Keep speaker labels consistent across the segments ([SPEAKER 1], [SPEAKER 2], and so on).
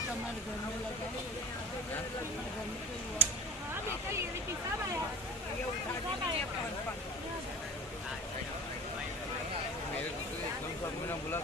[SPEAKER 1] તમારે ઘરનું લગાવી હા બેટા એ રીતે સારા গুলো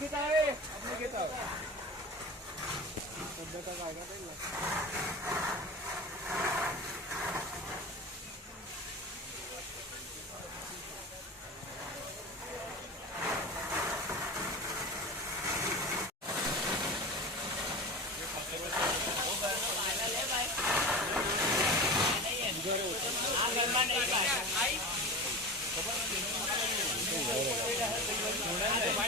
[SPEAKER 1] kita eh. Apne kita. Sabda ka kaga tayo.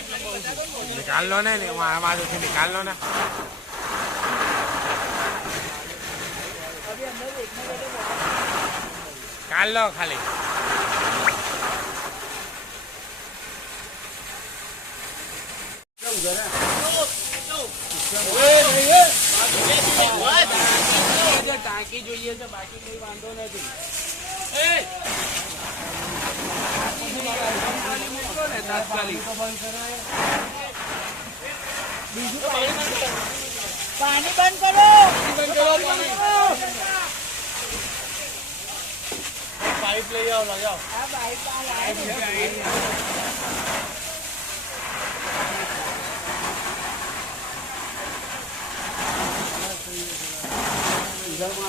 [SPEAKER 2] નિકાલ લો ને મારા બાજુથી નિકાલ લો ને કાલ લો ખાલી
[SPEAKER 1] ટાંકી જોઈએ છે બાકી કઈ વાંધો નથી
[SPEAKER 3] પાણી બંધ કરો.
[SPEAKER 1] પાઇપ લઈ આવો લગાવો
[SPEAKER 3] આ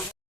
[SPEAKER 3] આ.